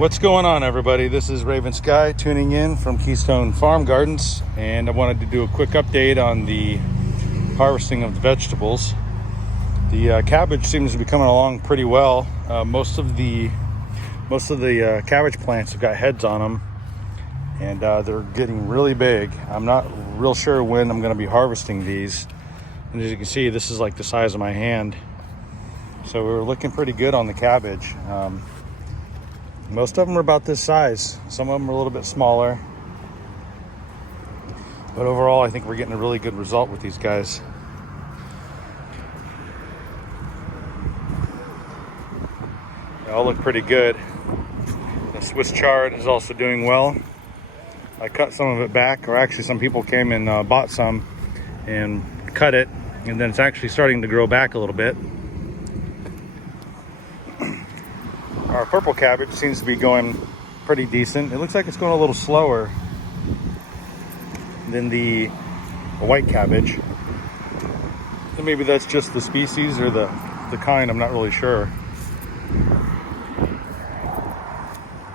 What's going on, everybody? This is Raven Sky tuning in from Keystone Farm Gardens, and I wanted to do a quick update on the harvesting of the vegetables. The cabbage seems to be coming along pretty well. Most of the cabbage plants have got heads on them, and they're getting really big. I'm not real sure when I'm going to be harvesting these. And as you can see, this is like the size of my hand. So we're looking pretty good on the cabbage. Most of them are about this size. Some of them are a little bit smaller. But overall, I think we're getting a really good result with these guys. They all look pretty good. The Swiss chard is also doing well. I cut some of it back, or actually some people came and bought some and cut it, and then it's actually starting to grow back a little bit. Our purple cabbage seems to be going pretty decent. It looks like it's going a little slower than the white cabbage. So maybe that's just the species or the kind, I'm not really sure.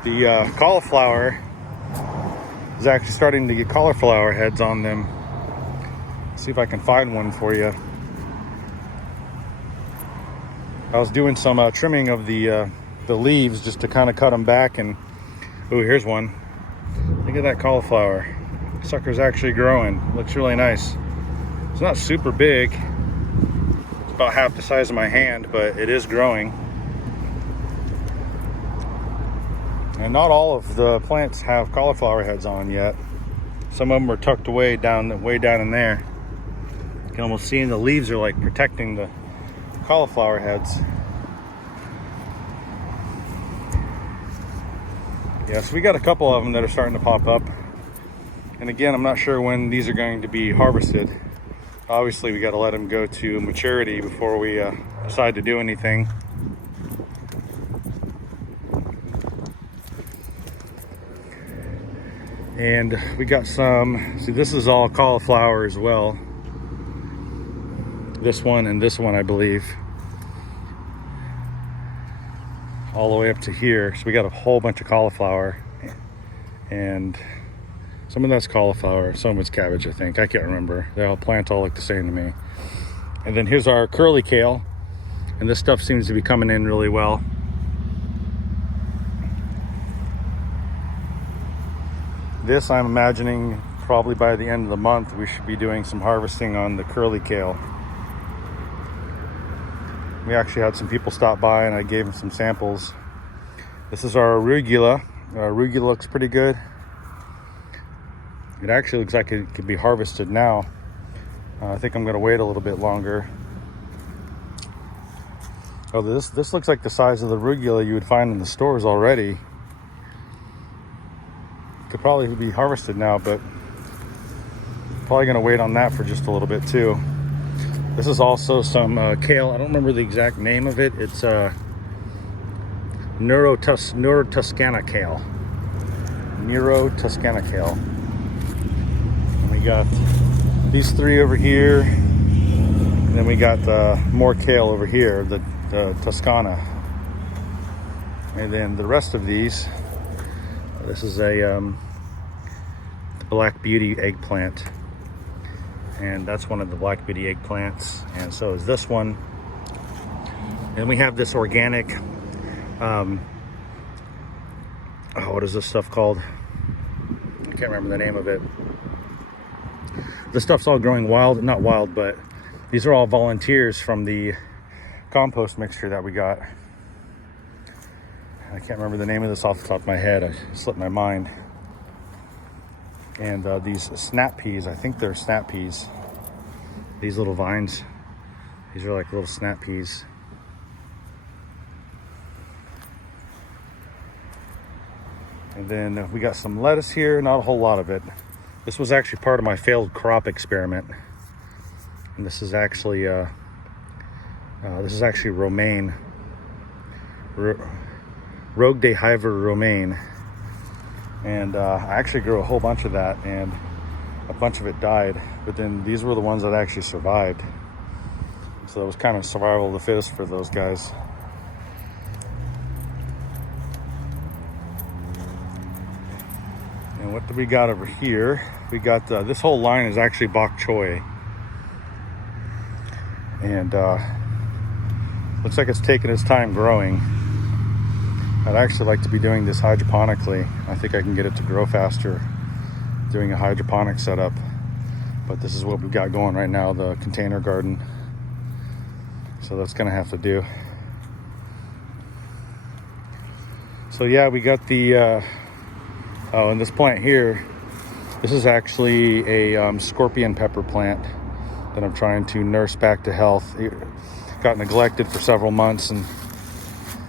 The cauliflower is actually starting to get cauliflower heads on them. Let's see if I can find one for you. I was doing some trimming of the leaves just to kind of cut them back, and oh, here's one. Look at that cauliflower. Sucker's actually growing. Looks really nice. It's not super big. It's about half the size of my hand, but it is growing. And not all of the plants have cauliflower heads on yet. Some of them are tucked away down in there. You can almost see the leaves are like protecting the cauliflower heads. Yeah, so we got a couple of them that are starting to pop up. And again, I'm not sure when these are going to be harvested. Obviously, we got to let them go to maturity before we decide to do anything. And we got some, see, this is all cauliflower as well. This one and this one, I believe. All the way up to here. So we got a whole bunch of cauliflower, and some of that's cauliflower, some of it's cabbage, I think. I can't remember. They all plants all look the same to me. And then here's our curly kale, and this stuff seems to be coming in really well. This, I'm imagining, probably by the end of the month, we should be doing some harvesting on the curly kale. We actually had some people stop by and I gave them some samples. This is our arugula. Our arugula looks pretty good. It actually looks like it could be harvested now. I think I'm going to wait a little bit longer. Oh, this looks like the size of the arugula you would find in the stores already. Could probably be harvested now, but probably going to wait on that for just a little bit too. This is also some kale. I don't remember the exact name of it. It's Neuro-Toscana kale. Neuro-Toscana kale. And we got these three over here. And then we got more kale over here, the Toscana. And then the rest of these, this is a Black Beauty eggplant. And that's one of the Black Beauty eggplants, and so is this one. And we have this organic, what is this stuff called? I can't remember the name of it. This stuff's all growing wild, not wild, but these are all volunteers from the compost mixture that we got. I can't remember the name of this off the top of my head. I slipped my mind. And these snap peas, I think they're snap peas. These little vines, these are like little snap peas. And then we got some lettuce here, not a whole lot of it. This was actually part of my failed crop experiment. And this is actually romaine. Rogue de Hyver romaine. And I actually grew a whole bunch of that, and a bunch of it died. But then these were the ones that actually survived. So it was kind of survival of the fittest for those guys. what do we got over here? We got this whole line is actually Bok Choy, and looks like it's taking its time growing. I'd actually like to be doing this hydroponically. I think I can get it to grow faster doing a hydroponic setup, but this is what we've got going right now, the container garden. So that's gonna have to do. So yeah, we got the oh, and this plant here, this is actually a scorpion pepper plant that I'm trying to nurse back to health. It got neglected for several months, and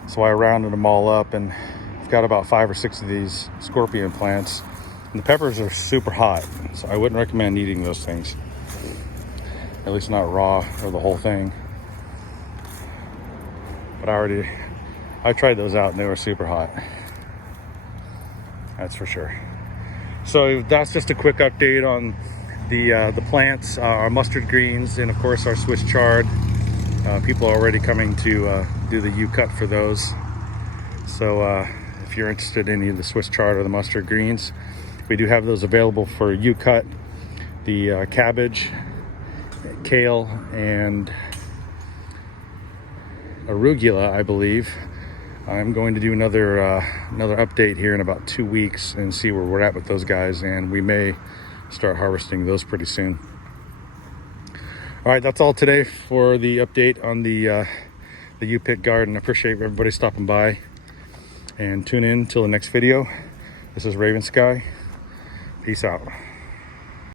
so I rounded them all up, and I've got about 5 or 6 of these scorpion plants. And the peppers are super hot, so I wouldn't recommend eating those things. At least not raw or the whole thing. But I tried those out and they were super hot. That's for sure. So that's just a quick update on the plants, our mustard greens, and of course our Swiss chard. People are already coming to do the U-cut for those. So if you're interested in any of the Swiss chard or the mustard greens, we do have those available for U-cut. The cabbage, kale, and arugula, I believe. I'm going to do another update here in about 2 weeks and see where we're at with those guys, and we may start harvesting those pretty soon. All right, that's all today for the update on the U-Pit garden. I appreciate everybody stopping by, and tune in till the next video. This is Raven Sky. Peace out.